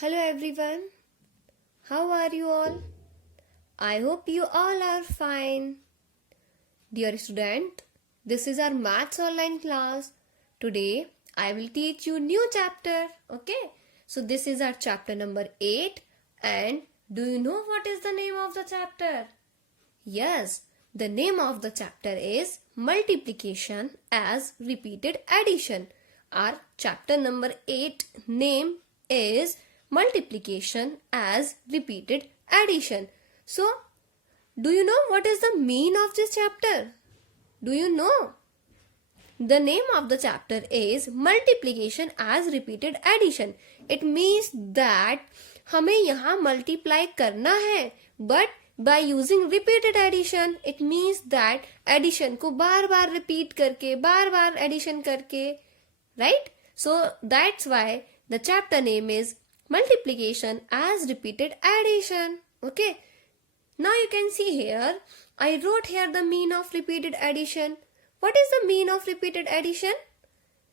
Hello everyone, how are you all? I hope you all are fine. Dear student, this is our maths online class. Today I will teach you new chapter. Okay, so this is our chapter number 8 and do you know what is the name of the chapter? Yes, the name of the chapter is multiplication as repeated addition. Our chapter number 8 name is multiplication as repeated addition. So, do you know what is the mean of this chapter? Do you know? The name of the chapter is multiplication as repeated addition. It means that हमें यहाँ multiply करना है, but by using repeated addition, it means that addition को बार बार repeat करके, बार बार addition करके, right? So that's why the chapter name is multiplication as repeated addition. Okay. Now you can see here, I wrote here the mean of repeated addition. What is the mean of repeated addition?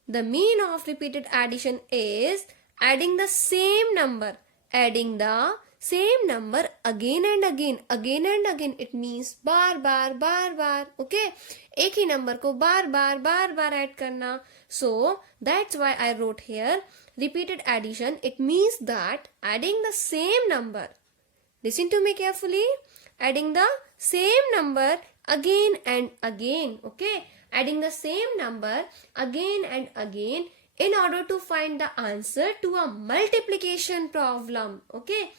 The mean of repeated addition is adding the same number. Adding the same number again and again. Again and again. It means bar bar. Okay. एक ही number को बार बार add करना. So that's why I wrote here repeated addition. It means that adding the same number. Listen to me carefully. Adding the same number again and again. Okay. Adding the same number again and again in order to find the answer to a multiplication problem. Okay.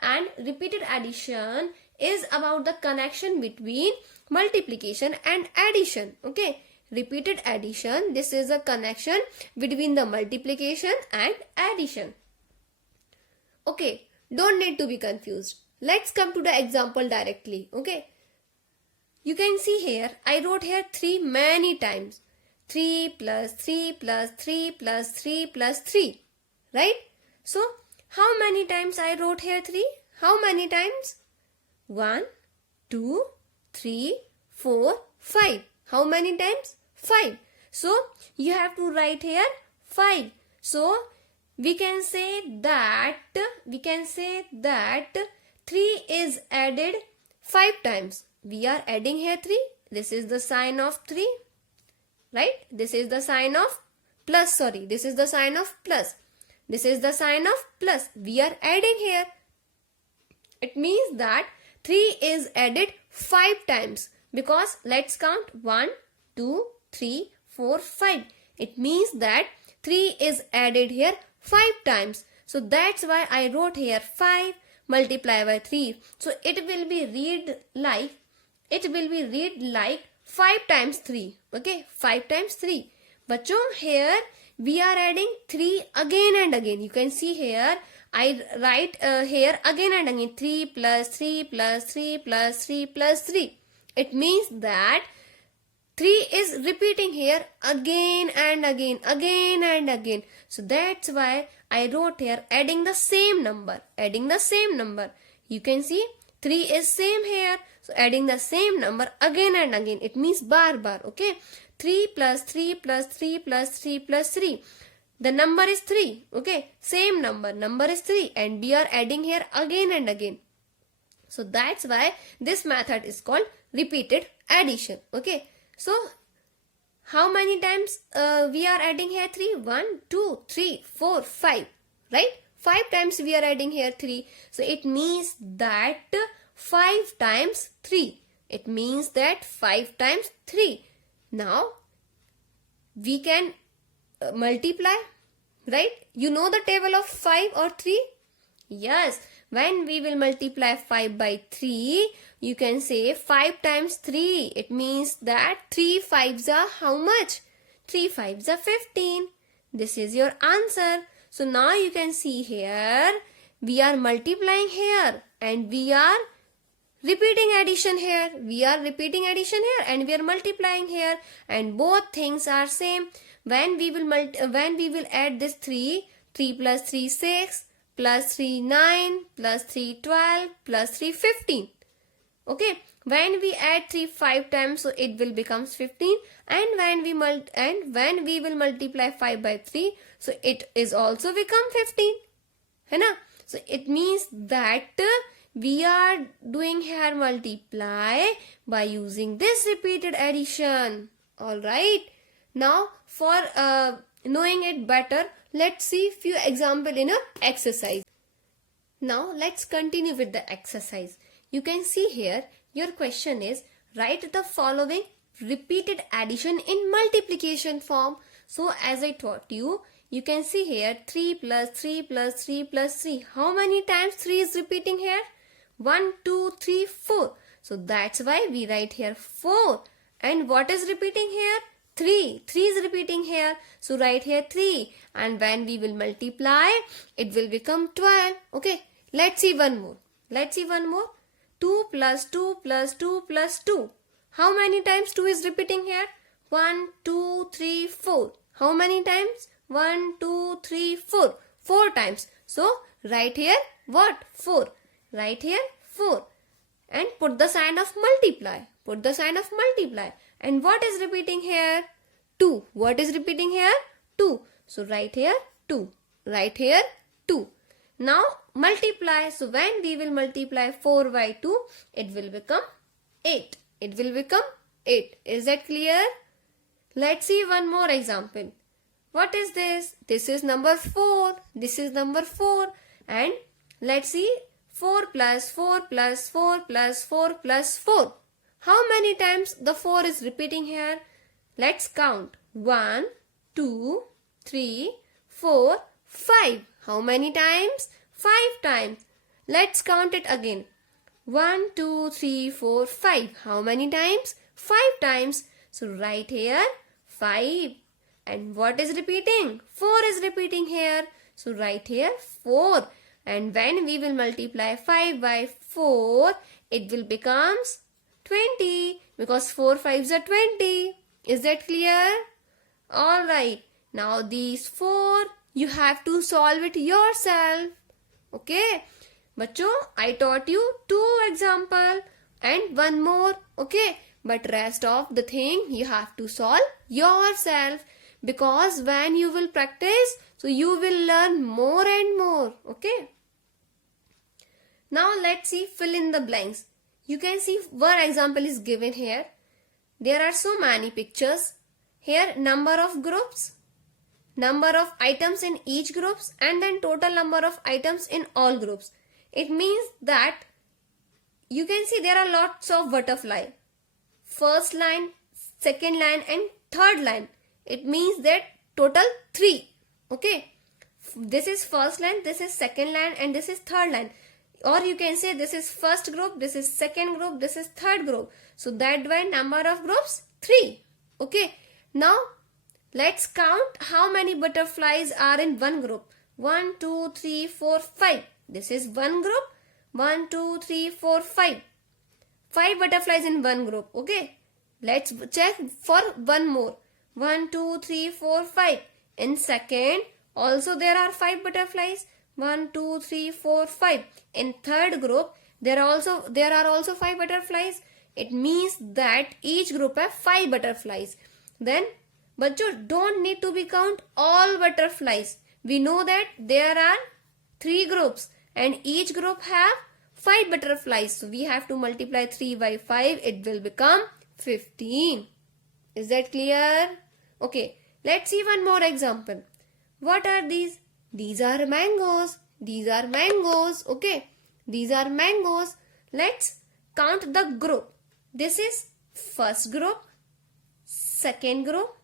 And repeated addition is about the connection between multiplication and addition. Okay. Repeated addition, this is a connection between the multiplication and addition. Okay. Don't need to be confused. Let's come to the example directly. Okay. You can see here, I wrote here 3 many times. 3 plus 3 plus 3 plus 3 plus 3. Right? So, how many times I wrote here 3? How many times? 1, 2, 3, 4, 5. How many times? 5. So, you have to write here 5. So, we can say that 3 is added 5 times. We are adding here 3. This is the sign of 3. Right? This is the sign of plus. Sorry. This is the sign of plus. This is the sign of plus. We are adding here. It means that 3 is added 5 times. Because let's count 1, 2, 3, 4, 5. It means that 3 is added here 5 times. So that's why I wrote here 5 multiplied by 3. So it will be read like 5 times 3. Okay, 5 times 3. Bachcho, here we are adding 3 again and again. You can see here, I write here again and again 3 plus 3 plus 3 plus 3 plus 3. It means that 3 is repeating here again and again, again and again. So that's why I wrote here adding the same number. Adding the same number. You can see 3 is same here. So adding the same number again and again. It means bar. Okay. 3 plus 3 plus 3 plus 3 plus 3. The number is 3. Okay. Same number. Number is 3. And we are adding here again and again. So that's why this method is called repeated addition. Okay. So how many times we are adding here 3? 1, 2, 3, 4, 5. Right? 5 times we are adding here 3. So it means that 5 times 3. It means that 5 times 3. Now, we can multiply. Right? You know the table of 5 or 3? Yes. When we will multiply 5 by 3, you can say 5 times 3. It means that 3 5s are how much? 3 5s are 15. This is your answer. So now you can see here, we are multiplying here and we are repeating addition here. We are repeating addition here and we are multiplying here. And both things are same. When we will add this 3 plus 3 6. Plus 3 9, plus 3 12, plus 3 15. Okay. When we add 3 5 times, so it will become 15. And when we will multiply 5 by 3, so it is also become 15. है ना? So it means that we are doing here multiply by using this repeated addition. Alright. Now for knowing it better, let's see few example in a exercise. Now let's continue with the exercise. You can see here your question is write the following repeated addition in multiplication form. So as I taught you, you can see here 3 plus 3 plus 3 plus 3. How many times 3 is repeating here? 1, 2, 3, 4. So that's why we write here 4. And what is repeating here? 3. 3 is repeating here. So write here 3. And when we will multiply, it will become 12. Okay. Let's see one more. 2 plus 2 plus 2 plus 2. How many times 2 is repeating here? 1, 2, 3, 4. How many times? 1, 2, 3, 4. 4 times. So write here what? 4. Write here 4. And put the sign of multiply. Put the sign of multiply. And what is repeating here? 2. What is repeating here? 2. So write here 2. Write here 2. Now multiply. So when we will multiply 4 by 2, it will become 8. It will become 8. Is that clear? Let's see one more example. What is this? This is number 4. This is number 4. And let's see 4 plus 4 plus 4 plus 4 plus 4. How many times the 4 is repeating here? Let's count. 1, 2, 3, 4, 5. How many times? 5 times. Let's count it again. 1, 2, 3, 4, 5. How many times? 5 times. So write here 5. And what is repeating? 4 is repeating here. So write here 4. And when we will multiply 5 by 4, it will becomes 20. Because 4 5s are 20. Is that clear? Alright. Now these 4, you have to solve it yourself. Okay. Bachcho, I taught you 2 example and one more. Okay. But rest of the thing you have to solve yourself. Because when you will practice, so you will learn more and more. Okay. Now let's see fill in the blanks. You can see one example is given here. There are so many pictures. Here number of groups, number of items in each groups, and then total number of items in all groups. It means that you can see there are lots of butterfly. First line, second line and third line. It means that total 3. Okay. This is first line, this is second line and this is third line. Or you can say this is first group, this is second group, this is third group. So that way number of groups 3. Okay. Now let's count how many butterflies are in one group. 1, 2, 3, 4, 5. This is one group. 1, 2, 3, 4, 5. 5 butterflies in one group. Okay. Let's check for one more. 1, 2, 3, 4, 5. In second, also there are 5 butterflies. 1, 2, 3, 4, 5. In third group, there are also 5 butterflies. It means that each group have 5 butterflies. Then, but you don't need to be count all butterflies. We know that there are 3 groups and each group have 5 butterflies. So we have to multiply 3 by 5. It will become 15. Is that clear? Okay, let's see one more example. What are these? These are mangoes. These are mangoes. Okay, these are mangoes. Let's count the group. This is first group, second group,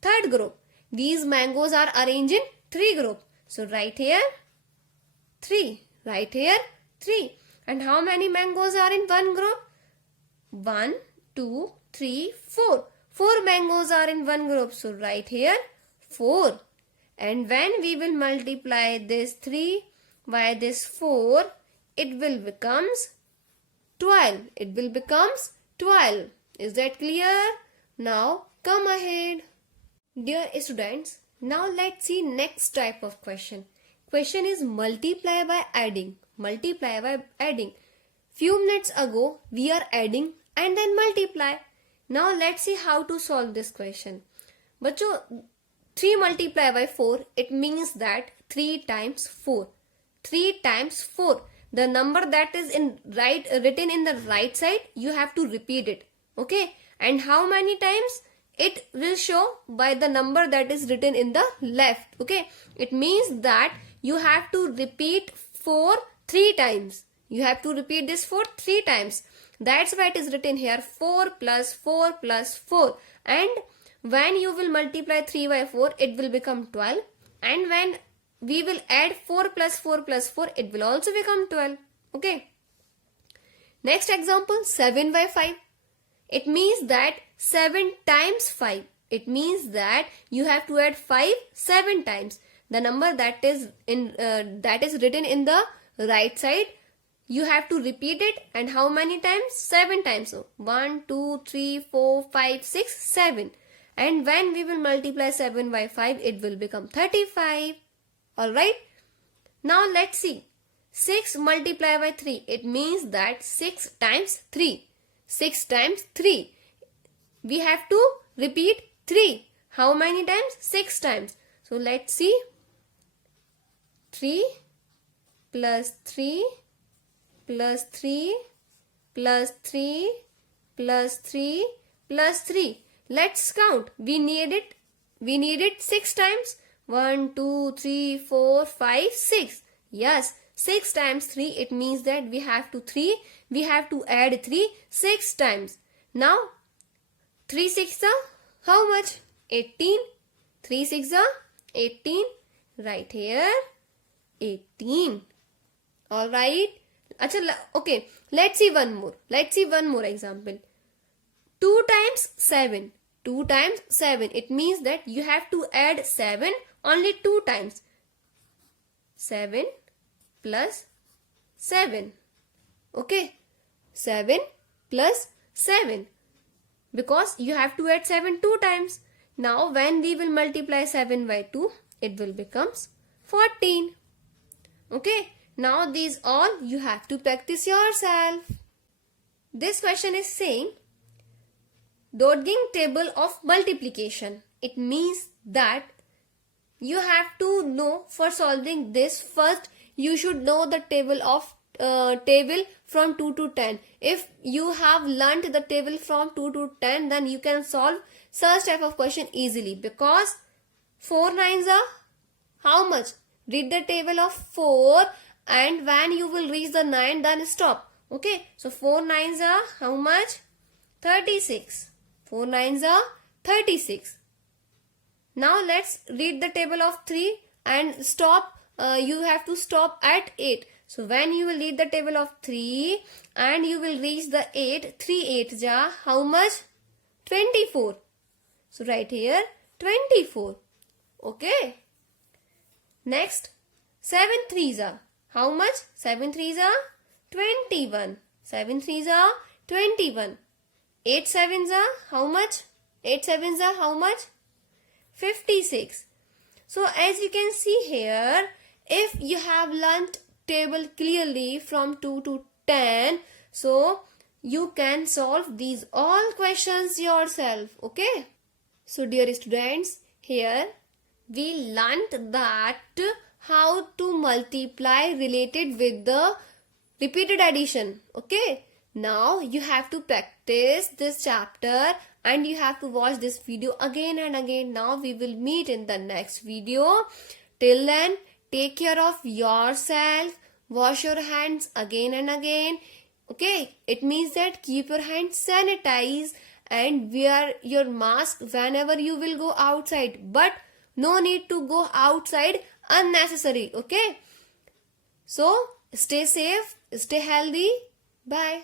third group. These mangoes are arranged in 3 groups. So write here 3. Write here 3. And how many mangoes are in one group? 1, 2, 3, 4. 4 mangoes are in one group. So write here 4. And when we will multiply this 3 by this 4, it will becomes 12. It will becomes 12. Is that clear? Now come ahead. Dear students, now let's see next type of question. Question is multiply by adding. Multiply by adding. Few minutes ago we are adding and then multiply. Now let's see how to solve this question. Bachcho, 3 multiply by 4, it means that 3 times 4. 3 times 4. The number that is written in the right side, you have to repeat it. Okay. And how many times? It will show by the number that is written in the left. Okay. It means that you have to repeat 4 3 times. You have to repeat this 4 3 times. That's why it is written here 4 plus 4 plus 4. And when you will multiply 3 by 4, it will become 12. And when we will add 4 plus 4 plus 4, it will also become 12. Okay. Next example, 7 by 5. It means that 7 times 5. It means that you have to add 5 7 times. The number that is written in the right side, you have to repeat it. And how many times? 7 times. So 1, 2, 3, 4, 5, 6, 7. And when we will multiply 7 by 5, it will become 35. Alright. Now let's see. 6 multiplied by 3. It means that 6 times 3. 6 times 3. We have to repeat 3. How many times? 6 times. So let's see. 3 plus 3 plus 3 plus 3 plus 3 plus 3. Let's count. We need it 6 times. 1, 2, 3, 4, 5, 6. Yes, 6 times 3. It means that we have to add 3 6 times. Now 3 6 are how much? 18. 3 6 are 18. Right here 18. Alright. Okay. Let's see one more example. 2 times 7. 2 times 7. It means that you have to add 7 only 2 times. 7 plus 7. Okay. 7 plus 7. Because you have to add 7 2 times. Now when we will multiply 7 by 2, it will become 14. Okay. Now these all you have to practice yourself. This question is saying dodging table of multiplication. It means that you have to know, for solving this, first you should know the table from 2 to 10. If you have learnt the table from 2 to 10, then you can solve such type of question easily, because 4 nines are how much? Read the table of 4, and when you will reach the 9, then stop. Okay, so 4 nines are how much? 36. 4 nines are 36. Now let's read the table of 3 and stop. You have to stop at 8. So when you will read the table of 3 and you will reach the 8, 3 8s are how much? 24. So right here 24. Okay. Next, 7 3s are how much? 7 3s are 21. 7 3s are 21. 8 7s are how much? 8 7s are how much? 56. So as you can see here, if you have learnt table clearly from 2 to 10, so you can solve these all questions yourself. Okay. So dear students, here we learnt that how to multiply related with the repeated addition. Okay. Now you have to practice this chapter and you have to watch this video again and again. Now we will meet in the next video. Till then, take care of yourself. Wash your hands again and again. Okay. It means that keep your hands sanitized and wear your mask whenever you will go outside. But no need to go outside unnecessary. Okay. So stay safe, stay healthy. Bye.